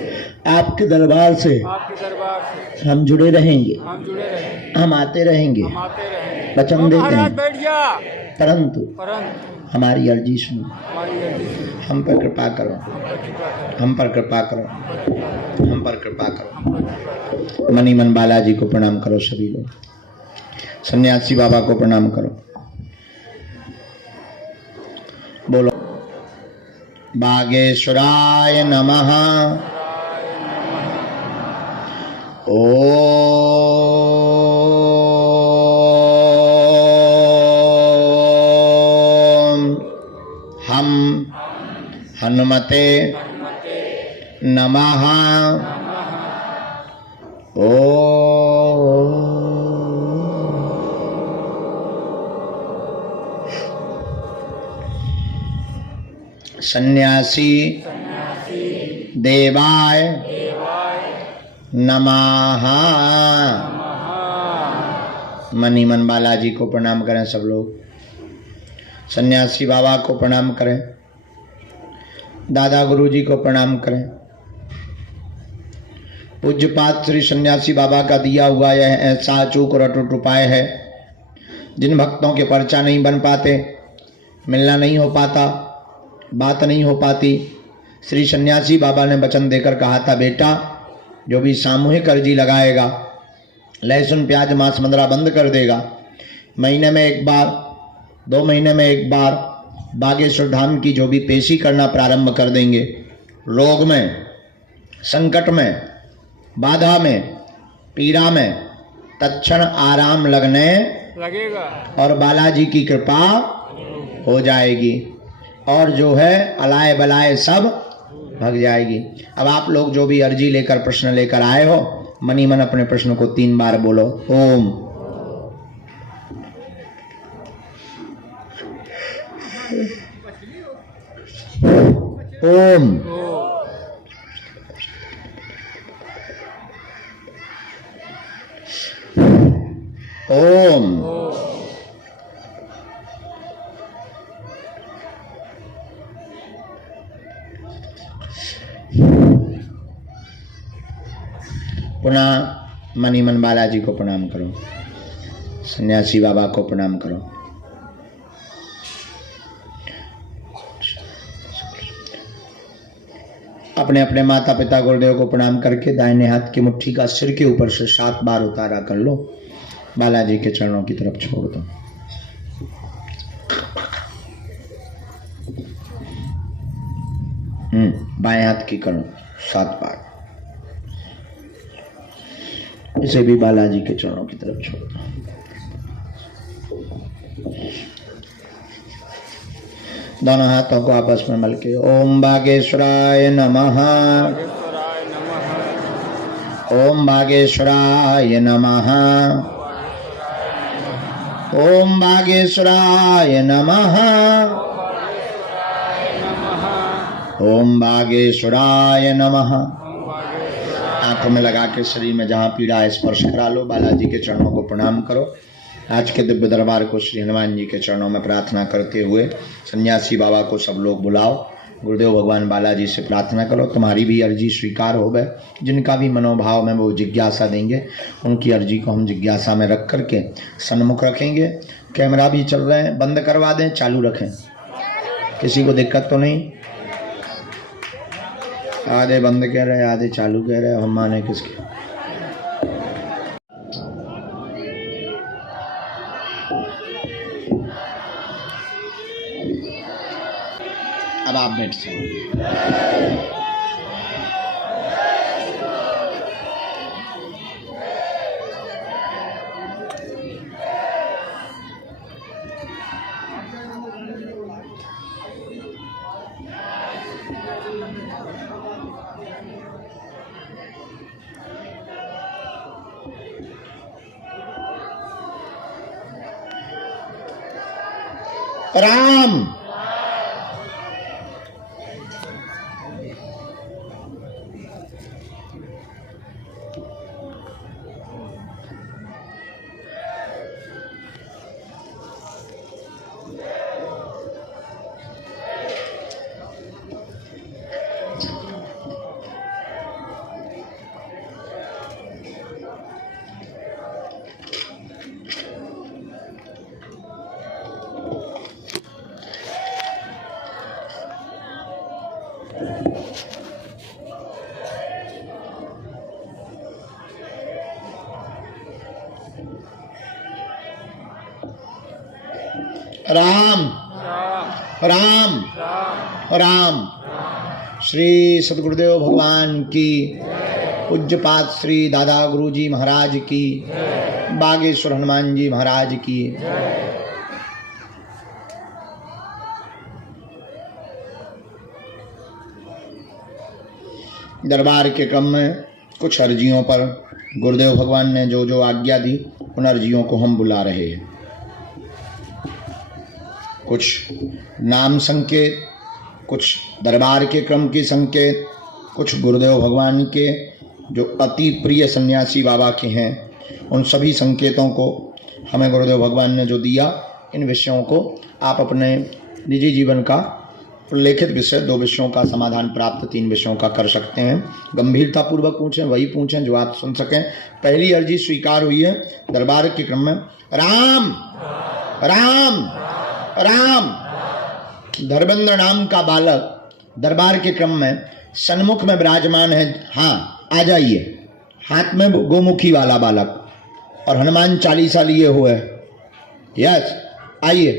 आपके दरबार से आपके दरबार से हम जुड़े रहेंगे, हम जुड़े रहेंगे, हम आते रहेंगे, हम आते रहेंगे। वचन देते महाराज हैं। बैठ जा। परंतु हमारी अर्जी सुनो, हमारी अर्जी सुनो, हम पर कृपा करो, हम पर कृपा करो, हम पर कृपा करो, हम पर कृपा करो, हम पर कृपा करो। हम पर कृपा करो। मनी मन बालाजी को प्रणाम करो सभी लोग। सन्यासी बाबा को प्रणाम करो। बोलो, बागेश्वराय नमः। ओम हम हनुमते नमः। ओम सन्यासी देवाय नमः। मनी मन बालाजी को प्रणाम करें सब लोग। सन्यासी बाबा को प्रणाम करें, दादा गुरु जी को प्रणाम करें। पूज्यपात श्री सन्यासी बाबा का दिया हुआ यह ऐसा अचूक और अटूट उपाय है, जिन भक्तों के पर्चा नहीं बन पाते, मिलना नहीं हो पाता, बात नहीं हो पाती, श्री सन्यासी बाबा ने वचन देकर कहा था, बेटा जो भी सामूहिक अर्जी लगाएगा, लहसुन प्याज मांस मंदरा बंद कर देगा, महीने में 1 बार 2 महीने में 1 बार बागेश्वर धाम की जो भी पेशी करना प्रारंभ कर देंगे, रोग में, संकट में, बाधा में, पीड़ा में तत्क्षण आराम लगने लगेगा और बालाजी की कृपा हो जाएगी, और जो है अलाए बलाए सब भग जाएगी। अब आप लोग जो भी अर्जी लेकर प्रश्न लेकर आए हो, मनी मन अपने प्रश्न को 3 बार बोलो। ओम। ओम। ओम। पुनः मनी मन बालाजी को प्रणाम करो, सन्यासी बाबा को प्रणाम करो। अपने अपने माता पिता गुरुदेव को प्रणाम करके दाहिने हाथ की मुट्ठी का सिर के ऊपर से 7 बार उतारा कर लो, बालाजी के चरणों की तरफ छोड़ दो। बाएं हाथ की करो 7 बार, इसे भी बालाजी के चरणों की तरफ छोड़ दो। दोनों हाथों को आपस में मल के ओम बागेश्वराय नमः, ओम बागेश्वराय नमः, ओम बागेश्वराय नमः, ओम बागेश्वराय नमः। आंखों में लगा के शरीर में जहाँ पीड़ा है स्पर्श करा लो, बालाजी के चरणों को प्रणाम करो। आज के दिव्य दरबार को श्री हनुमान जी के चरणों में प्रार्थना करते हुए सन्यासी बाबा को सब लोग बुलाओ। गुरुदेव भगवान बालाजी से प्रार्थना करो तुम्हारी भी अर्जी स्वीकार हो गए। जिनका भी मनोभाव में वो जिज्ञासा देंगे, उनकी अर्जी को हम जिज्ञासा में रख करके सन्मुख रखेंगे। कैमरा भी चल रहे हैं, बंद करवा दें चालू रखें, किसी को दिक्कत तो नहीं? आधे बंद कह रहे आधे चालू कह रहे, हम माने किसके? अब आप बैठ सकते। राम राम राम राम। श्री सद्गुरुदेव भगवान की, पूज्यपाद श्री दादा गुरुजी महाराज की, बागेश्वर हनुमान जी महाराज की। दरबार के क्रम में कुछ अर्जियों पर गुरुदेव भगवान ने जो जो आज्ञा दी, उन अर्जियों को हम बुला रहे हैं। कुछ नाम संकेत, कुछ दरबार के क्रम के संकेत, कुछ गुरुदेव भगवान के जो अति प्रिय सन्यासी बाबा के हैं, उन सभी संकेतों को हमें गुरुदेव भगवान ने जो दिया, इन विषयों को आप अपने निजी जीवन का उल्लेखित विषय 2 विषयों का समाधान प्राप्त 3 विषयों का कर सकते हैं। गंभीरता पूर्वक पूछें, वही पूछें जो आप सुन सकें। पहली अर्जी स्वीकार हुई है दरबार के क्रम में। राम राम राम। धर्मेंद्र नाम का बालक दरबार के क्रम में सन्मुख में विराजमान है। हाँ, आ जाइए। हाथ में गोमुखी वाला बालक और हनुमान चालीसा लिए हुए। यस, आइए,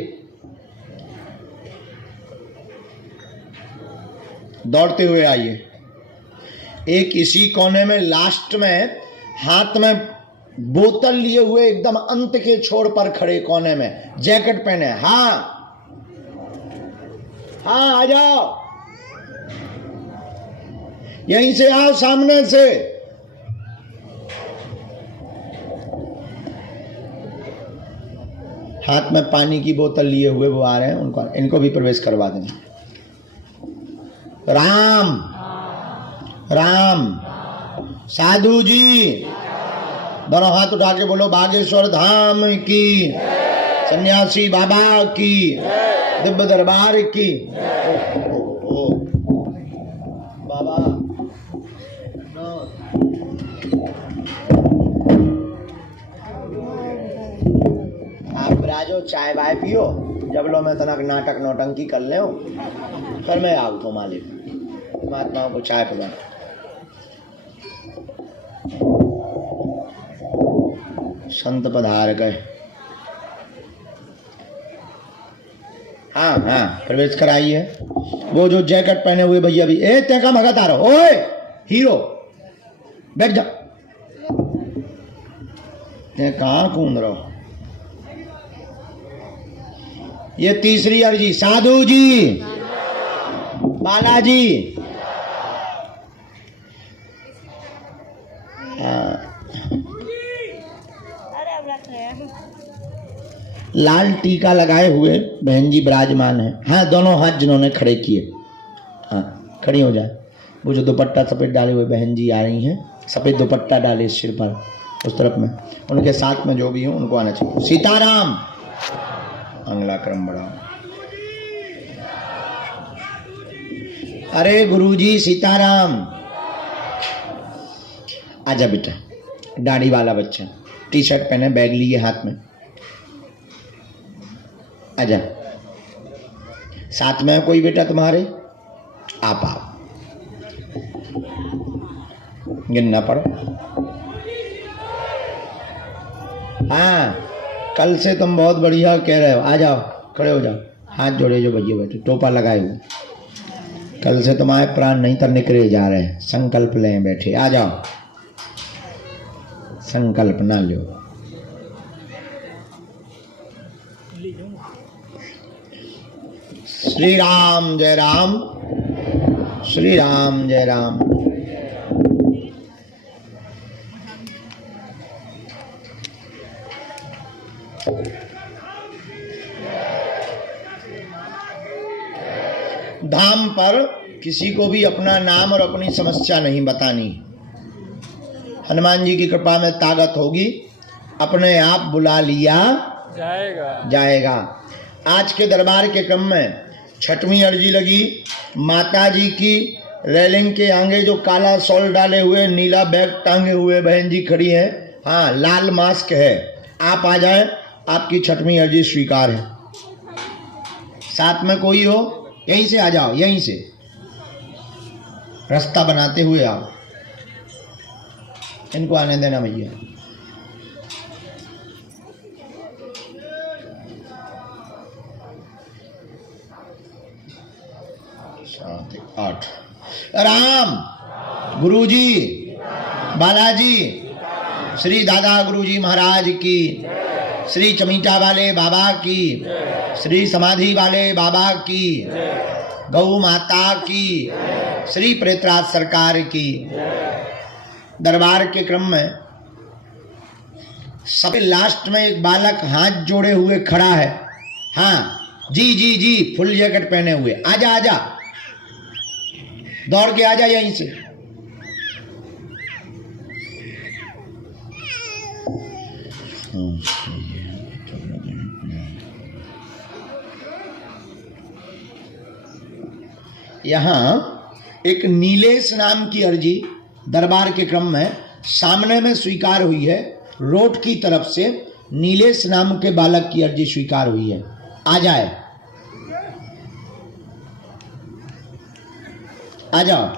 दौड़ते हुए आइए। एक इसी कोने में लास्ट में हाथ में बोतल लिए हुए एकदम अंत के छोर पर खड़े कोने में, जैकेट पहने। हाँ हाँ, आ जाओ, यहीं से आओ, सामने से। हाथ में पानी की बोतल लिए हुए वो आ रहे हैं, उनको इनको भी प्रवेश करवा दें। राम राम। साधु जी दोनों हाथ उठा के बोलो, बागेश्वर धाम की, सन्यासी बाबा की, दिव्य दरबार की। बाबा जाओ चाय बाय पियो, जब लो मैं तनक नाटक नौटंकी कर ले फिर मैं आऊ तो मालिक महात्माओं को चाय पिला। संत पधार गए। हाँ हाँ प्रवेश कराइए। वो जो जैकेट पहने हुए भैया भी, ए ते का भगत आ रहा, ओए हीरो बैठ जा, ते कहाँ कूद रहो। ये तीसरी अर्जी, साधु जी, बालाजी, लाल टीका लगाए हुए बहन जी विराजमान है। हाँ दोनों हाथ जिन्होंने खड़े किए, हाँ खड़ी हो जाए। वो जो दुपट्टा सफेद डाले हुए बहन जी आ रही हैं, सफेद दुपट्टा डाले सिर पर, उस तरफ में उनके साथ में जो भी हो उनको आना चाहिए। सीताराम, अगला क्रम बढ़ाओ। अरे गुरुजी सीताराम, आजा बेटा, दाढ़ी वाला बच्चा, टी शर्ट पहने, बैग लिए हाथ में, आजा। साथ में कोई बेटा तुम्हारे? आप आओ, गिनना पड़ो। हाँ कल से तुम बहुत बढ़िया कह रहे हो, आ जाओ खड़े हो जाओ, हाथ जोड़े जो भैया बैठे, टोपा लगाए हुए। कल से तुम्हारे प्राण नहीं तर निकले जा रहे हैं, संकल्प लें बैठे, आ जाओ, संकल्प ना लो। श्री राम जय राम, श्री राम जय राम। धाम पर किसी को भी अपना नाम और अपनी समस्या नहीं बतानी। हनुमान जी की कृपा में ताकत होगी, अपने आप बुला लिया जाएगा। आज के दरबार के क्रम में छठवीं अर्जी लगी। माता जी की रेलिंग के आगे जो काला शॉल डाले हुए, नीला बैग टांगे हुए बहन जी खड़ी है, हाँ लाल मास्क है, आप आ जाए, आपकी छठवीं अर्जी स्वीकार है। साथ में कोई हो, यहीं से आ जाओ, यहीं से रास्ता बनाते हुए आओ, इनको आने देना भैया। आठ। राम गुरुजी, बालाजी, श्री दादा गुरुजी महाराज की, श्री चमीटा वाले बाबा की, श्री समाधि वाले बाबा की, गौ माता की, श्री प्रेतराज सरकार की। दरबार के क्रम में सबसे लास्ट में एक बालक हाथ जोड़े हुए खड़ा है। हाँ जी जी जी, फुल जैकेट पहने हुए, आजा आजा, दौड़ के आजा यहीं से। यहाँ एक नीलेश नाम की अर्जी दरबार के क्रम में सामने में स्वीकार हुई है। रोड की तरफ से नीलेश नाम के बालक की अर्जी स्वीकार हुई है, आ जाए, आ जाओ।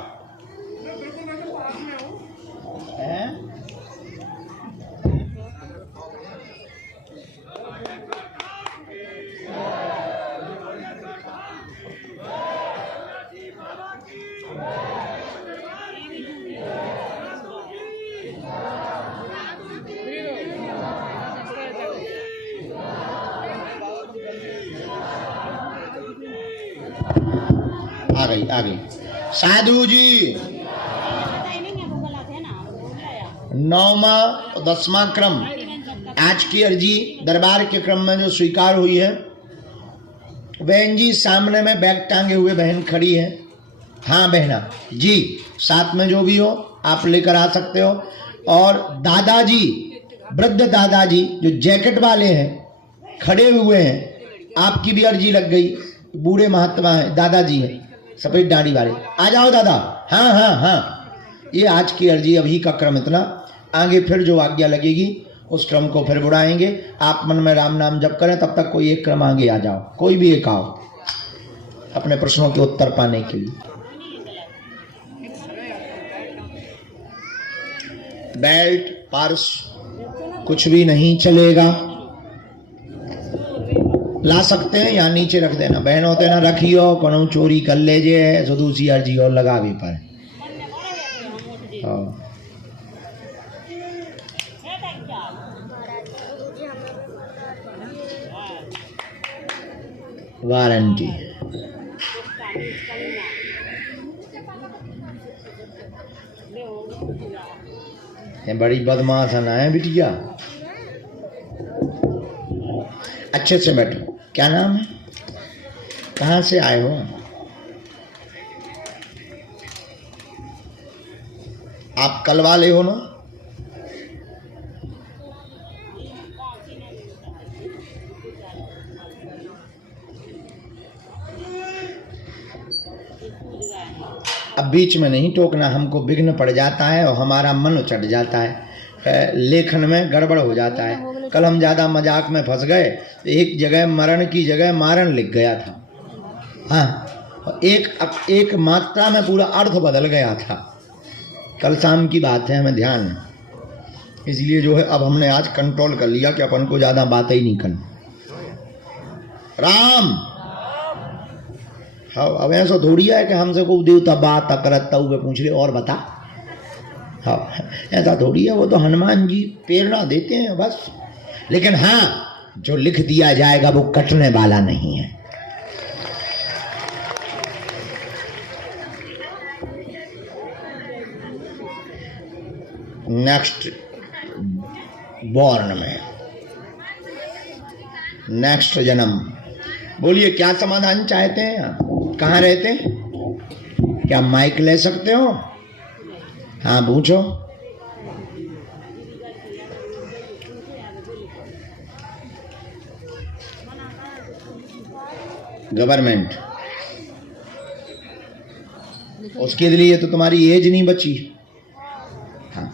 आ गई। साधु जी, 9वां 10वां क्रम आज की अर्जी दरबार के क्रम में जो स्वीकार हुई है। बहन जी सामने में बैग टांगे हुए बहन खड़ी है। हाँ बहना जी, साथ में जो भी हो आप लेकर आ सकते हो। और दादाजी, वृद्ध दादाजी जो जैकेट वाले हैं खड़े हुए हैं, आपकी भी अर्जी लग गई। बूढ़े महात्मा है, दादाजी है सफेद दाढ़ी वाले, आ जाओ दादा। हाँ हाँ हाँ, ये आज की अर्जी, अभी का क्रम इतना, आगे फिर जो आज्ञा लगेगी उस क्रम को फिर बुढ़ाएंगे। आप मन में राम नाम जप करें, तब तक कोई एक क्रम आगे आ जाओ, कोई भी एक आओ अपने प्रश्नों के उत्तर पाने के लिए। बेल्ट पर्स कुछ भी नहीं चलेगा, ला सकते हैं या नीचे रख देना। बहन होते ना रखियो, कोनो चोरी कर ले जे सो दूसरी अर्जी और लगा भी पर। वारंटी ये बड़ी बदमाश है ना है बिटिया। अच्छे से बैठो। क्या नाम है, कहाँ से आए हो? आप कल वाले हो ना? अब बीच में नहीं टोकना, हमको विघ्न पड़ जाता है और हमारा मन चढ़ जाता है, लेखन में गड़बड़ हो जाता है। कल हम ज़्यादा मजाक में फंस गए, एक जगह मरण की जगह मारण लिख गया था। हाँ, एक मात्रा में पूरा अर्थ बदल गया था। कल शाम की बात है, हमें ध्यान है, इसलिए जो है अब हमने आज कंट्रोल कर लिया कि अपन को ज़्यादा बातें ही नहीं करनी। राम हाँ, अब ऐसा थोड़ी है कि हमसे को देवता बात करता हुए पूछ ले और बता। हाँ, ऐसा थोड़ी है, वो तो हनुमान जी प्रेरणा देते हैं बस। लेकिन हाँ, जो लिख दिया जाएगा वो कटने वाला नहीं है। नेक्स्ट बॉर्न में, नेक्स्ट जन्म। बोलिए क्या समाधान चाहते हैं आप? कहाँ रहते हैं? क्या माइक ले सकते हो? हाँ पूछो। गवर्नमेंट, उसके लिए तो तुम्हारी एज नहीं बची। हाँ,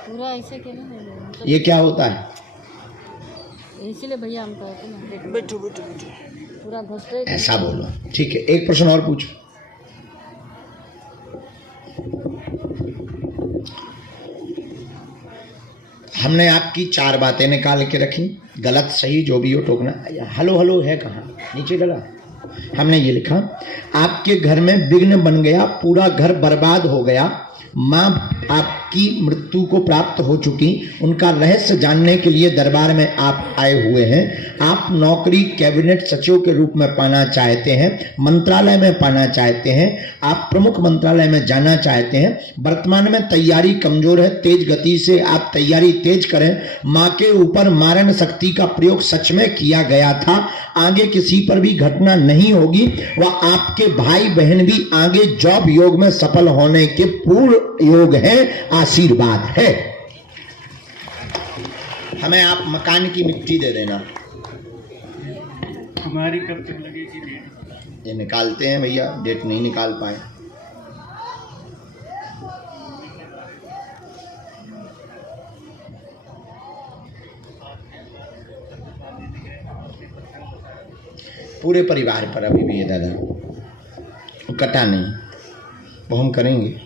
पूरा ऐसे के ना, ये क्या होता है? इसीलिए भैया हम कहते हैं बैठो बैठो बैठो, पूरा घुसते। ऐसा बोलो, ठीक है। एक प्रश्न और पूछो। हमने आपकी 4 बातें निकाल के रखी, गलत सही जो भी हो टोकना। हेलो हेलो है कहाँ? नीचे डला। हमने ये लिखा, आपके घर में विघ्न बन गया, पूरा घर बर्बाद हो गया, माँ आपकी मृत्यु को प्राप्त हो चुकी, उनका रहस्य जानने के लिए दरबार में आप आए हुए हैं। आप नौकरी कैबिनेट सचिव के रूप में पाना चाहते हैं, मंत्रालय में पाना चाहते हैं, आप प्रमुख मंत्रालय में जाना चाहते हैं। वर्तमान में तैयारी कमजोर है, तेज गति से आप तैयारी तेज करें। माँ के ऊपर मारण शक्ति का प्रयोग सच में किया गया था, आगे किसी पर भी घटना नहीं होगी। वह आपके भाई बहन भी आगे जॉब योग में सफल होने के पूर्ण योग है, आशीर्वाद है। हमें आप मकान की मिट्टी दे देना। हमारी कब तक लगेगी डेट? ये निकालते हैं भैया, डेट नहीं निकाल पाए। पूरे परिवार पर अभी भी है दादा, वो कटा नहीं, वो हम करेंगे।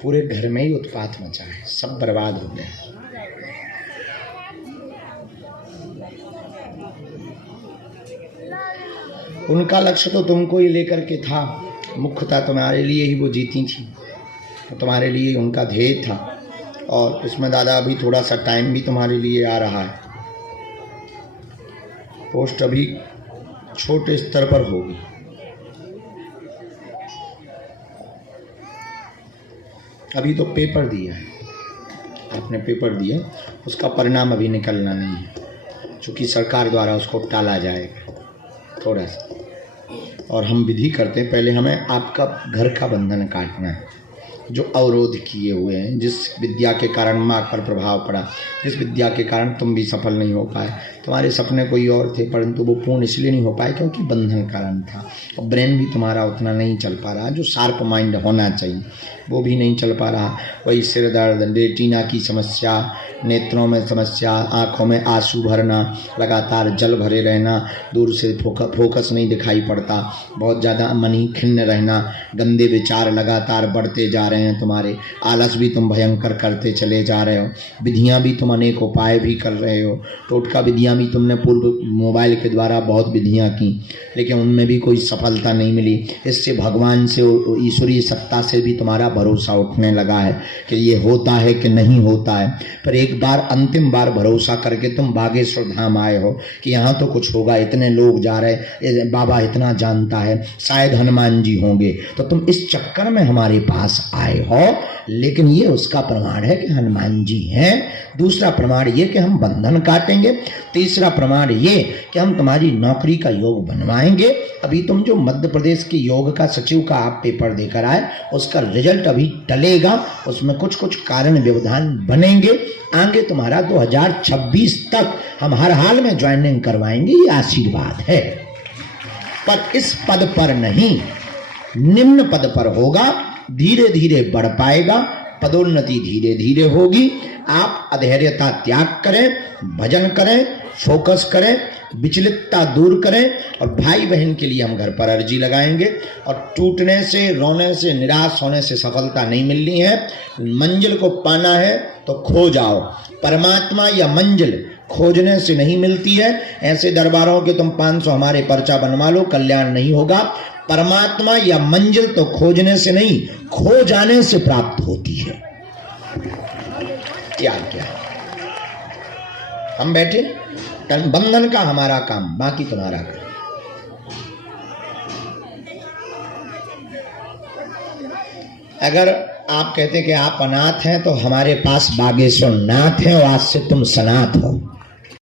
पूरे घर में ही उत्पात मचा है, सब बर्बाद हो गया। उनका लक्ष्य तो तुमको ही लेकर के था, मुख्यतः तुम्हारे लिए ही वो जीती थी, तो तुम्हारे लिए उनका ध्येय था। और इसमें दादा अभी थोड़ा सा टाइम भी तुम्हारे लिए आ रहा है। पोस्ट अभी छोटे स्तर पर होगी। अभी तो पेपर दिया है आपने, पेपर दिया, उसका परिणाम अभी निकलना नहीं है, चूँकि सरकार द्वारा उसको टाला जाएगा थोड़ा सा। और हम विधि करते हैं, पहले हमें आपका घर का बंधन काटना है। जो अवरोध किए हुए हैं, जिस विद्या के कारण माँ पर प्रभाव पड़ा, जिस विद्या के कारण तुम भी सफल नहीं हो पाए। तुम्हारे सपने कोई और थे परंतु वो पूर्ण इसलिए नहीं हो पाए क्योंकि बंधन कारण था। और ब्रेन भी तुम्हारा उतना नहीं चल पा रहा, जो शार्प माइंड होना चाहिए वो भी नहीं चल पा रहा। वही सिर दर्द, रेटिना की समस्या, नेत्रों में समस्या, आँखों में आंसू भरना, लगातार जल भरे रहना, दूर से फोकस नहीं दिखाई पड़ता, बहुत ज़्यादा मन ही खिन्न रहना, गंदे विचार लगातार बढ़ते जा रहे हैं तुम्हारे, आलस भी तुम भयंकर करते चले जा रहे हो, विधियाँ भी तुम अनेक उपाय भी कर रहे हो, टोटका विधियाँ भी तुमने पूर्व मोबाइल के द्वारा बहुत विधियाँ की, लेकिन उनमें भी कोई सफलता नहीं मिली। इससे भगवान से, ईश्वरीय सत्ता से भी तुम्हारा भरोसा उठने लगा है कि ये होता है कि नहीं होता है। पर एक बार, अंतिम बार भरोसा करके तुम बागेश्वर धाम आए हो कि यहाँ तो कुछ होगा, इतने लोग जा रहे, बाबा इतना जानता है, शायद हनुमान जी होंगे, तो तुम इस चक्कर में हमारे पास आए हो। लेकिन ये उसका प्रमाण है कि हनुमान जी हैं, दूसरा प्रमाण ये कि हम बंधन काटेंगे, तीसरा प्रमाण ये कि हम तुम्हारी नौकरी का योग बनवाएंगे। अभी तुम जो मध्य प्रदेश के योग का सचिव का आप पेपर देकर आए, उसका रिजल्ट अभी टलेगा, उसमें कुछ कुछ कारण व्यवधान बनेंगे। आगे तुम्हारा 2026 तक हम हर हाल में ज्वाइनिंग करवाएंगे, ये आशीर्वाद है। पर इस पद पर नहीं, निम्न पद पर होगा, धीरे धीरे बढ़ पाएगा, पदोन्नति धीरे धीरे होगी। आप अधैर्यता त्याग करें, भजन करें, फोकस करें, विचलितता दूर करें। और भाई बहन के लिए हम घर पर अर्जी लगाएंगे। और टूटने से, रोने से, निराश होने से सफलता नहीं मिलनी है। मंजिल को पाना है तो खो जाओ। परमात्मा या मंजिल खोजने से नहीं मिलती है। ऐसे दरबारों के तुम 500 हमारे पर्चा बनवा लो, कल्याण नहीं होगा। परमात्मा या मंजिल तो खोजने से नहीं, खो जाने से प्राप्त होती है। त्याग क्या है? हम बैठे, बंधन का हमारा काम, बाकी तुम्हारा काम। अगर आप कहते कि आप अनाथ हैं तो हमारे पास बागेश्वर नाथ है और आज से तुम सनाथ हो।